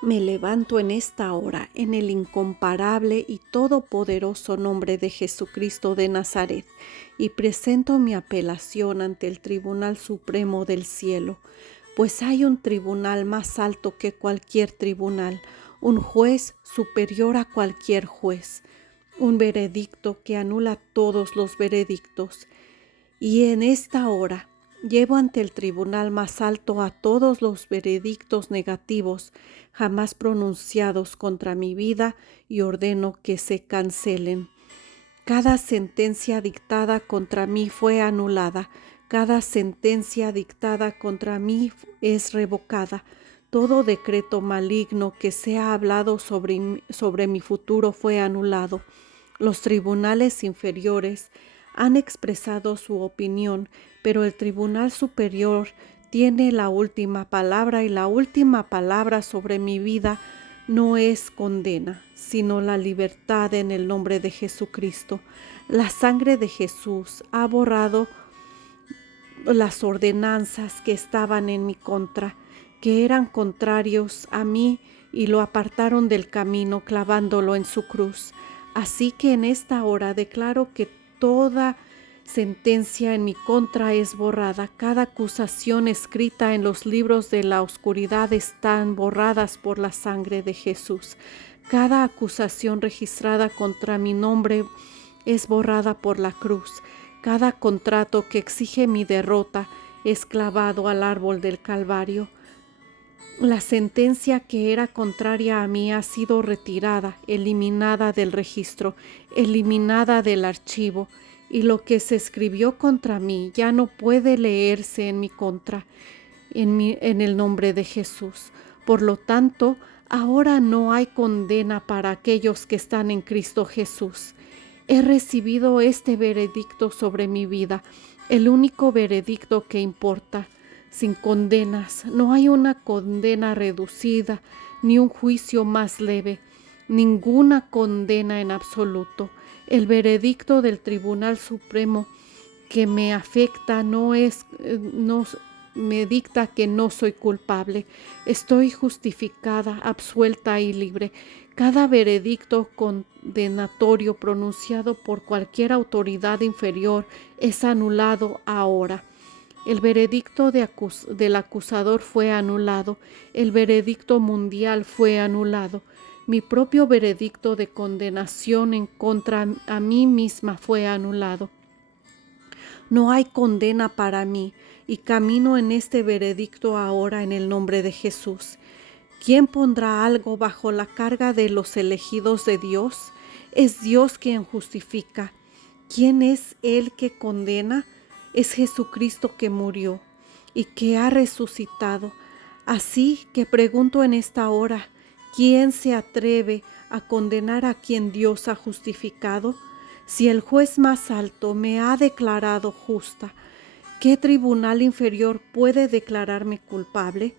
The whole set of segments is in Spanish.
Me levanto en esta hora en el incomparable y todopoderoso nombre de Jesucristo de Nazaret y presento mi apelación ante el Tribunal Supremo del Cielo, pues hay un tribunal más alto que cualquier tribunal, un juez superior a cualquier juez, un veredicto que anula todos los veredictos. Y en esta hora llevo ante el tribunal más alto a todos los veredictos negativos jamás pronunciados contra mi vida y ordeno que se cancelen. Cada sentencia dictada contra mí fue anulada, cada sentencia dictada contra mí es revocada. Todo decreto maligno que se ha hablado sobre mi futuro fue anulado. Los tribunales inferiores han expresado su opinión, pero el Tribunal Superior tiene la última palabra y la última palabra sobre mi vida no es condena, sino la libertad en el nombre de Jesucristo. La sangre de Jesús ha borrado las ordenanzas que estaban en mi contra, que eran contrarios a mí y lo apartaron del camino clavándolo en su cruz. Así que en esta hora declaro que toda sentencia en mi contra es borrada. Cada acusación escrita en los libros de la oscuridad están borradas por la sangre de Jesús. Cada acusación registrada contra mi nombre es borrada por la cruz. Cada contrato que exige mi derrota es clavado al árbol del Calvario. La sentencia que era contraria a mí ha sido retirada, eliminada del registro, eliminada del archivo, y lo que se escribió contra mí ya no puede leerse en mi contra, en el nombre de Jesús. Por lo tanto, ahora no hay condena para aquellos que están en Cristo Jesús. He recibido este veredicto sobre mi vida, el único veredicto que importa. Sin condenas, no hay una condena reducida, ni un juicio más leve, ninguna condena en absoluto. El veredicto del Tribunal Supremo que me afecta no me dicta que no soy culpable. Estoy justificada, absuelta y libre. Cada veredicto condenatorio pronunciado por cualquier autoridad inferior es anulado ahora. El veredicto del acusador fue anulado. El veredicto mundial fue anulado. Mi propio veredicto de condenación en contra a mí misma fue anulado. No hay condena para mí y camino en este veredicto ahora en el nombre de Jesús. ¿Quién pondrá algo bajo la carga de los elegidos de Dios? Es Dios quien justifica. ¿Quién es el que condena? Es Jesucristo que murió y que ha resucitado. Así que pregunto en esta hora, ¿quién se atreve a condenar a quien Dios ha justificado? Si el juez más alto me ha declarado justa, ¿qué tribunal inferior puede declararme culpable?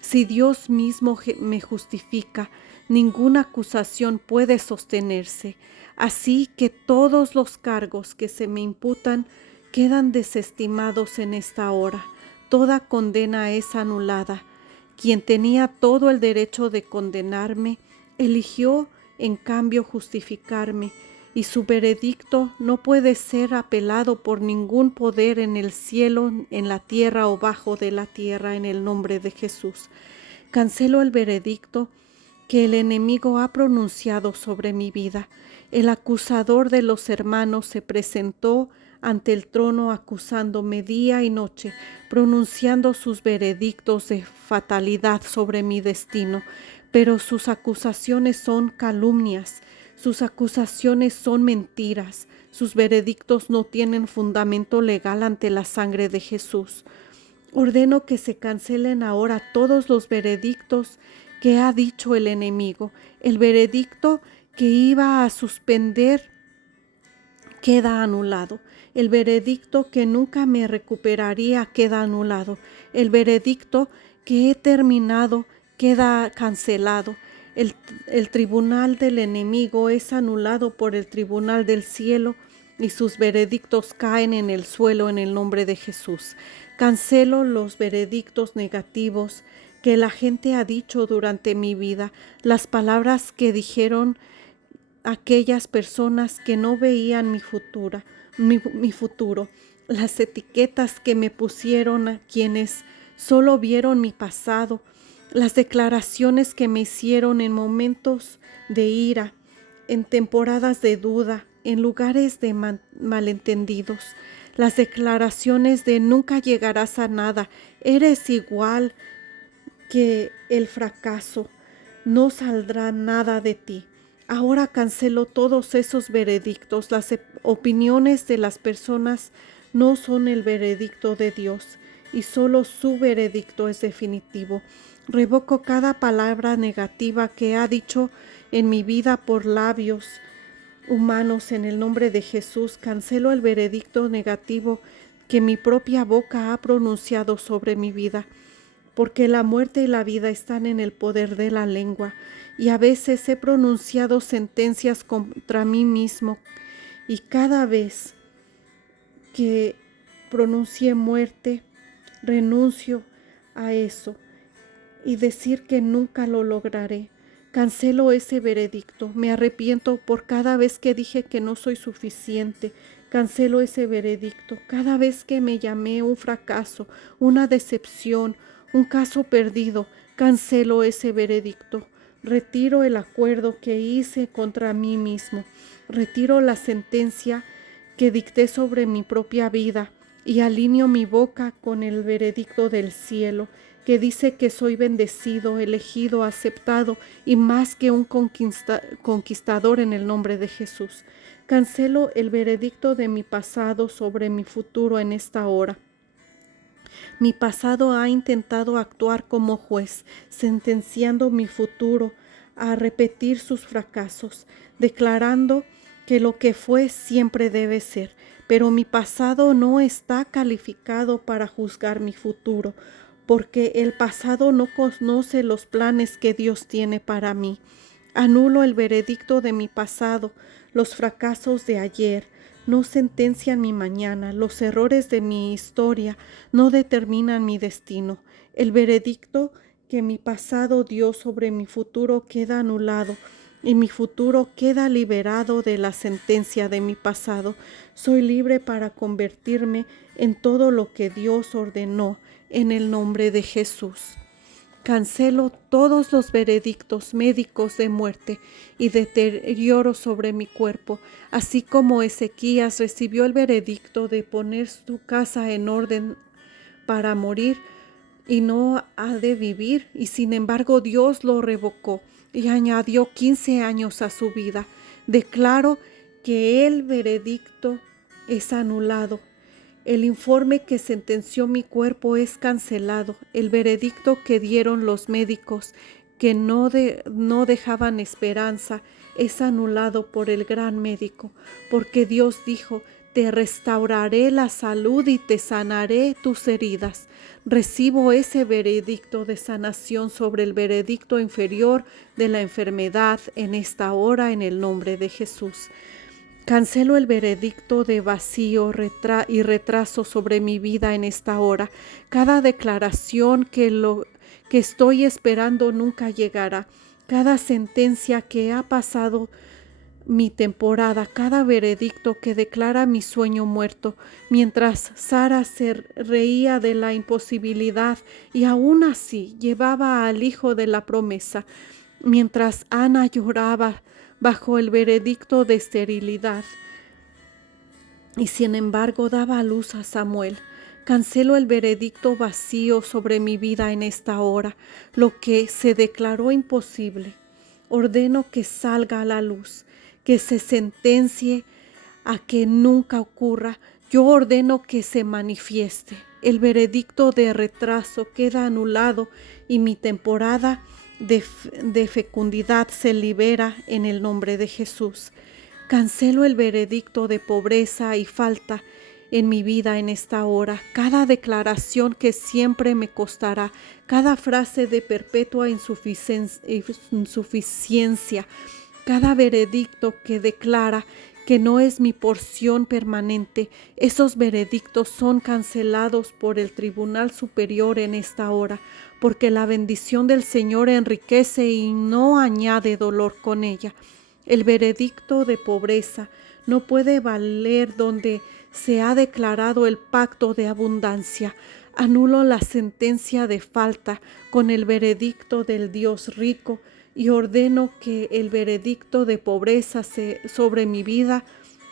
Si Dios mismo me justifica, ninguna acusación puede sostenerse. Así que todos los cargos que se me imputan quedan desestimados en esta hora. Toda condena es anulada. Quien tenía todo el derecho de condenarme, eligió en cambio justificarme, y su veredicto no puede ser apelado por ningún poder en el cielo, en la tierra o bajo de la tierra, en el nombre de Jesús. Cancelo el veredicto que el enemigo ha pronunciado sobre mi vida. El acusador de los hermanos se presentó ante el trono acusándome día y noche, pronunciando sus veredictos de fatalidad sobre mi destino. Pero sus acusaciones son calumnias, sus acusaciones son mentiras, sus veredictos no tienen fundamento legal ante la sangre de Jesús. Ordeno que se cancelen ahora todos los veredictos que ha dicho el enemigo. El veredicto que iba a suspender queda anulado. El veredicto que nunca me recuperaría queda anulado. El veredicto que he terminado queda cancelado. El tribunal del enemigo es anulado por el tribunal del cielo y sus veredictos caen en el suelo en el nombre de Jesús. Cancelo los veredictos negativos que la gente ha dicho durante mi vida, las palabras que dijeron aquellas personas que no veían mi futuro, las etiquetas que me pusieron a quienes solo vieron mi pasado, las declaraciones que me hicieron en momentos de ira, en temporadas de duda, en lugares de malentendidos, las declaraciones de nunca llegarás a nada, eres igual que el fracaso, no saldrá nada de ti. Ahora cancelo todos esos veredictos. Las opiniones de las personas no son el veredicto de Dios y solo su veredicto es definitivo. Revoco cada palabra negativa que ha dicho en mi vida por labios humanos en el nombre de Jesús. Cancelo el veredicto negativo que mi propia boca ha pronunciado sobre mi vida, porque la muerte y la vida están en el poder de la lengua, y a veces he pronunciado sentencias contra mí mismo, y cada vez que pronuncie muerte, renuncio a eso y decir que nunca lo lograré. Cancelo ese veredicto. Me arrepiento por cada vez que dije que no soy suficiente. Cancelo ese veredicto. Cada vez que me llamé un fracaso, una decepción, un caso perdido, cancelo ese veredicto. Retiro el acuerdo que hice contra mí mismo. Retiro la sentencia que dicté sobre mi propia vida y alineo mi boca con el veredicto del cielo, que dice que soy bendecido, elegido, aceptado y más que un conquistador en el nombre de Jesús. Cancelo el veredicto de mi pasado sobre mi futuro en esta hora. Mi pasado ha intentado actuar como juez, sentenciando mi futuro a repetir sus fracasos, declarando que lo que fue siempre debe ser. Pero mi pasado no está calificado para juzgar mi futuro, porque el pasado no conoce los planes que Dios tiene para mí. Anulo el veredicto de mi pasado, los fracasos de ayer no sentencian mi mañana, los errores de mi historia no determinan mi destino. El veredicto que mi pasado dio sobre mi futuro queda anulado y mi futuro queda liberado de la sentencia de mi pasado. Soy libre para convertirme en todo lo que Dios ordenó en el nombre de Jesús. Cancelo todos los veredictos médicos de muerte y deterioro sobre mi cuerpo, así como Ezequías recibió el veredicto de poner su casa en orden para morir y no ha de vivir, y sin embargo Dios lo revocó y añadió 15 años a su vida. Declaro que el veredicto es anulado. El informe que sentenció mi cuerpo es cancelado. El veredicto que dieron los médicos que no dejaban esperanza es anulado por el gran médico, porque Dios dijo: te restauraré la salud y te sanaré tus heridas. Recibo ese veredicto de sanación sobre el veredicto inferior de la enfermedad en esta hora en el nombre de Jesús. Cancelo el veredicto de vacío y retraso sobre mi vida en esta hora. Cada declaración que estoy esperando nunca llegará. Cada sentencia que ha pasado mi temporada, cada veredicto que declara mi sueño muerto, mientras Sara se reía de la imposibilidad y aún así llevaba al hijo de la promesa, mientras Ana lloraba bajo el veredicto de esterilidad y sin embargo daba a luz a Samuel. Cancelo el veredicto vacío sobre mi vida en esta hora. Lo que se declaró imposible, ordeno que salga a la luz, que se sentencie a que nunca ocurra. Yo ordeno que se manifieste. El veredicto de retraso queda anulado y mi temporada de fecundidad se libera en el nombre de Jesús. Cancelo el veredicto de pobreza y falta en mi vida en esta hora. Cada declaración que siempre me costará, cada frase de perpetua insuficiencia, cada veredicto que declara que no es mi porción permanente, esos veredictos son cancelados por el Tribunal Superior en esta hora, porque la bendición del Señor enriquece y no añade dolor con ella. El veredicto de pobreza no puede valer donde se ha declarado el pacto de abundancia. Anulo la sentencia de falta con el veredicto del Dios rico y ordeno que el veredicto de pobreza sobre mi vida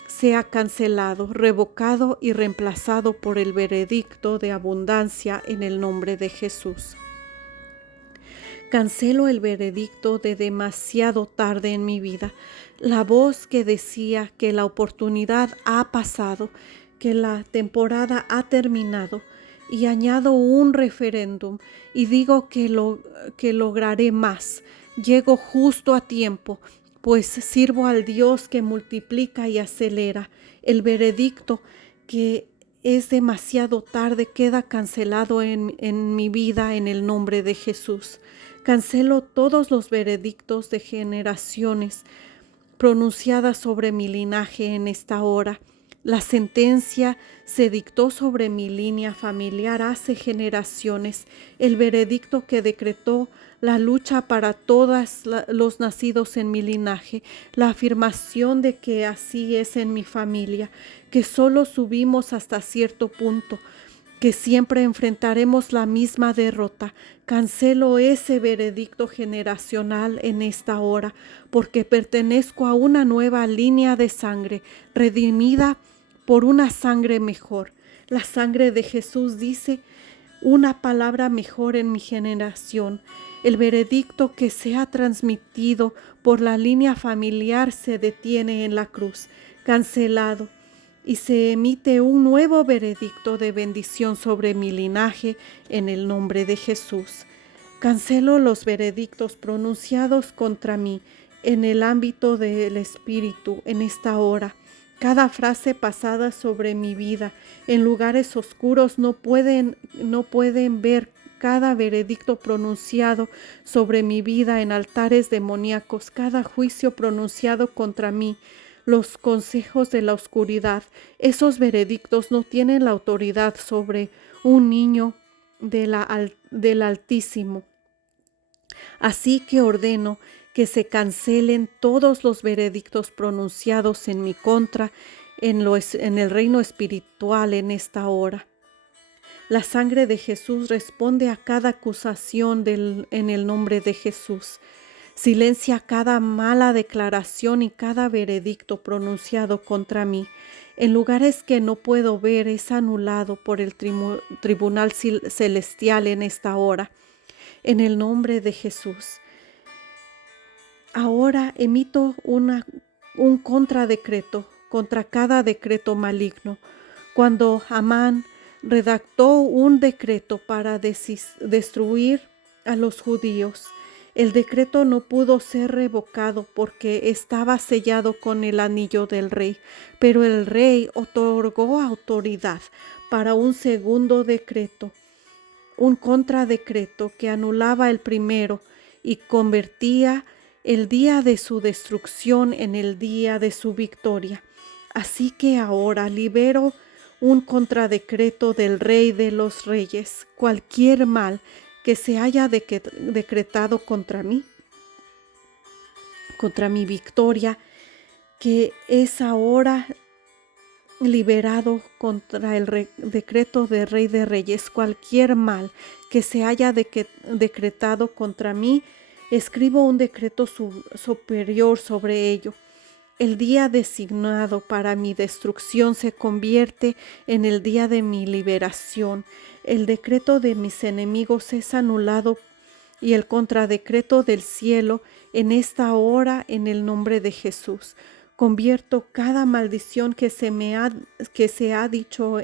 sea cancelado, revocado y reemplazado por el veredicto de abundancia en el nombre de Jesús. Cancelo el veredicto de demasiado tarde en mi vida, la voz que decía que la oportunidad ha pasado, que la temporada ha terminado, y añado un referéndum y digo que lograré más. Llego justo a tiempo, pues sirvo al Dios que multiplica y acelera. El veredicto que es demasiado tarde queda cancelado en mi vida en el nombre de Jesús. Cancelo todos los veredictos de generaciones pronunciadas sobre mi linaje en esta hora. La sentencia se dictó sobre mi línea familiar hace generaciones. El veredicto que decretó la lucha para todos los nacidos en mi linaje. La afirmación de que así es en mi familia, que solo subimos hasta cierto punto, que siempre enfrentaremos la misma derrota. Cancelo ese veredicto generacional en esta hora, porque pertenezco a una nueva línea de sangre, redimida por una sangre mejor. La sangre de Jesús dice una palabra mejor en mi generación. El veredicto que se ha transmitido por la línea familiar se detiene en la cruz, cancelado, y se emite un nuevo veredicto de bendición sobre mi linaje en el nombre de Jesús. Cancelo los veredictos pronunciados contra mí en el ámbito del espíritu en esta hora. Cada frase pasada sobre mi vida en lugares oscuros no pueden ver cada veredicto pronunciado sobre mi vida en altares demoníacos, cada juicio pronunciado contra mí, los consejos de la oscuridad. Esos veredictos no tienen la autoridad sobre un niño del Altísimo. Así que ordeno que se cancelen todos los veredictos pronunciados en mi contra en el reino espiritual en esta hora. La sangre de Jesús responde a cada acusación en el nombre de Jesús. Silencia cada mala declaración y cada veredicto pronunciado contra mí. En lugares que no puedo ver es anulado por el tribunal celestial en esta hora. En el nombre de Jesús. Ahora emito un contradecreto contra cada decreto maligno. Cuando Amán redactó un decreto para destruir a los judíos, el decreto no pudo ser revocado porque estaba sellado con el anillo del rey, pero el rey otorgó autoridad para un segundo decreto, un contradecreto que anulaba el primero y convertía el día de su destrucción en el día de su victoria. Así que ahora libero un contradecreto del Rey de los Reyes, cualquier mal que se haya decretado contra mí, contra mi victoria, que es ahora liberado contra el decreto del Rey de Reyes. Cualquier mal que se haya decretado contra mí, escribo un decreto superior sobre ello. El día designado para mi destrucción se convierte en el día de mi liberación. El decreto de mis enemigos es anulado y el contradecreto del cielo en esta hora en el nombre de Jesús. Convierto cada maldición que se ha dicho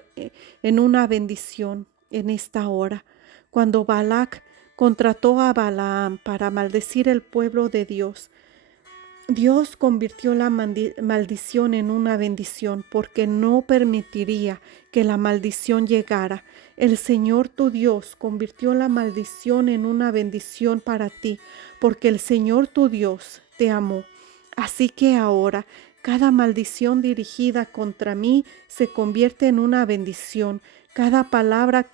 en una bendición en esta hora. Cuando Balac contrató a Balaam para maldecir el pueblo de Dios, Dios convirtió la maldición en una bendición porque no permitiría que la maldición llegara. El Señor tu Dios convirtió la maldición en una bendición para ti porque el Señor tu Dios te amó. Así que ahora cada maldición dirigida contra mí se convierte en una bendición. Cada palabra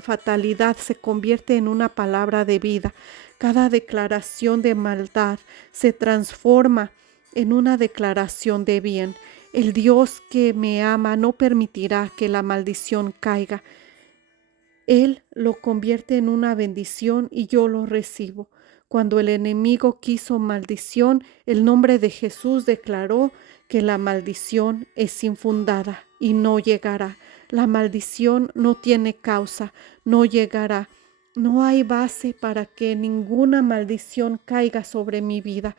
fatalidad se convierte en una palabra de vida. Cada declaración de maldad se transforma en una declaración de bien. El Dios que me ama no permitirá que la maldición caiga. Él lo convierte en una bendición y yo lo recibo. Cuando el enemigo quiso maldición, el nombre de Jesús declaró que la maldición es infundada y no llegará. La maldición no tiene causa, no llegará. No hay base para que ninguna maldición caiga sobre mi vida,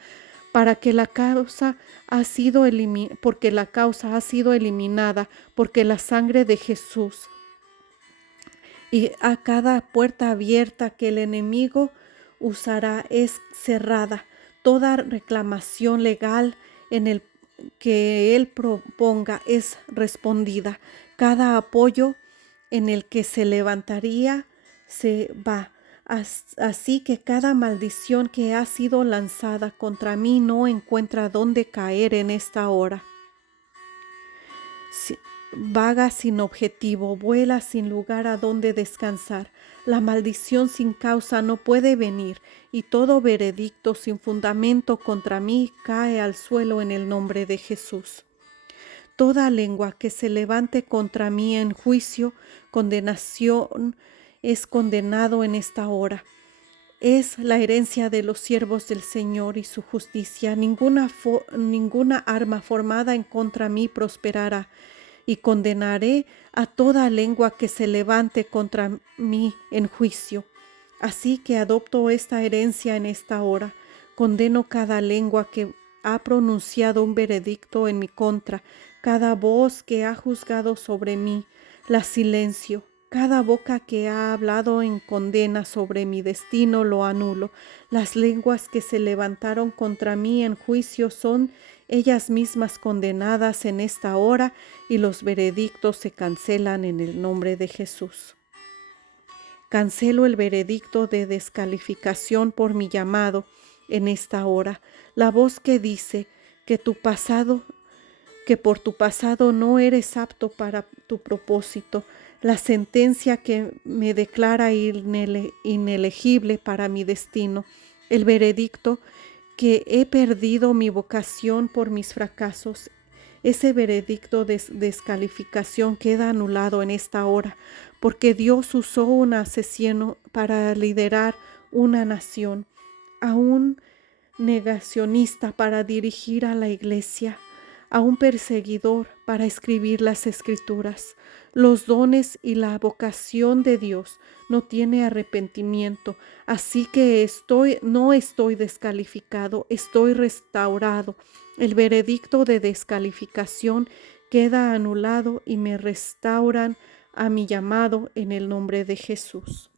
porque la causa ha sido eliminada, porque la sangre de Jesús y a cada puerta abierta que el enemigo usará es cerrada. Toda reclamación legal en el que él proponga es respondida. Cada apoyo en el que se levantaría se va. Así que cada maldición que ha sido lanzada contra mí no encuentra dónde caer en esta hora. Vaga sin objetivo, vuela sin lugar a donde descansar. La maldición sin causa no puede venir, y todo veredicto sin fundamento contra mí cae al suelo en el nombre de Jesús. Toda lengua que se levante contra mí en juicio, condenación, es condenado en esta hora. Es la herencia de los siervos del Señor y su justicia. Ninguna arma formada en contra mí prosperará, y condenaré a toda lengua que se levante contra mí en juicio. Así que adopto esta herencia en esta hora. Condeno cada lengua que ha pronunciado un veredicto en mi contra, cada voz que ha juzgado sobre mí, la silencio. Cada boca que ha hablado en condena sobre mi destino lo anulo. Las lenguas que se levantaron contra mí en juicio son ellas mismas condenadas en esta hora, y los veredictos se cancelan en el nombre de Jesús. Cancelo el veredicto de descalificación por mi llamado en esta hora. La voz que dice que por tu pasado no eres apto para tu propósito. La sentencia que me declara inelegible para mi destino. El veredicto que he perdido mi vocación por mis fracasos. Ese veredicto de descalificación queda anulado en esta hora, porque Dios usó un asesino para liderar una nación, a un negacionista para dirigir a la iglesia, a un perseguidor para escribir las escrituras. Los dones y la vocación de Dios no tiene arrepentimiento, así que no estoy descalificado, estoy restaurado. El veredicto de descalificación queda anulado y me restauran a mi llamado en el nombre de Jesús.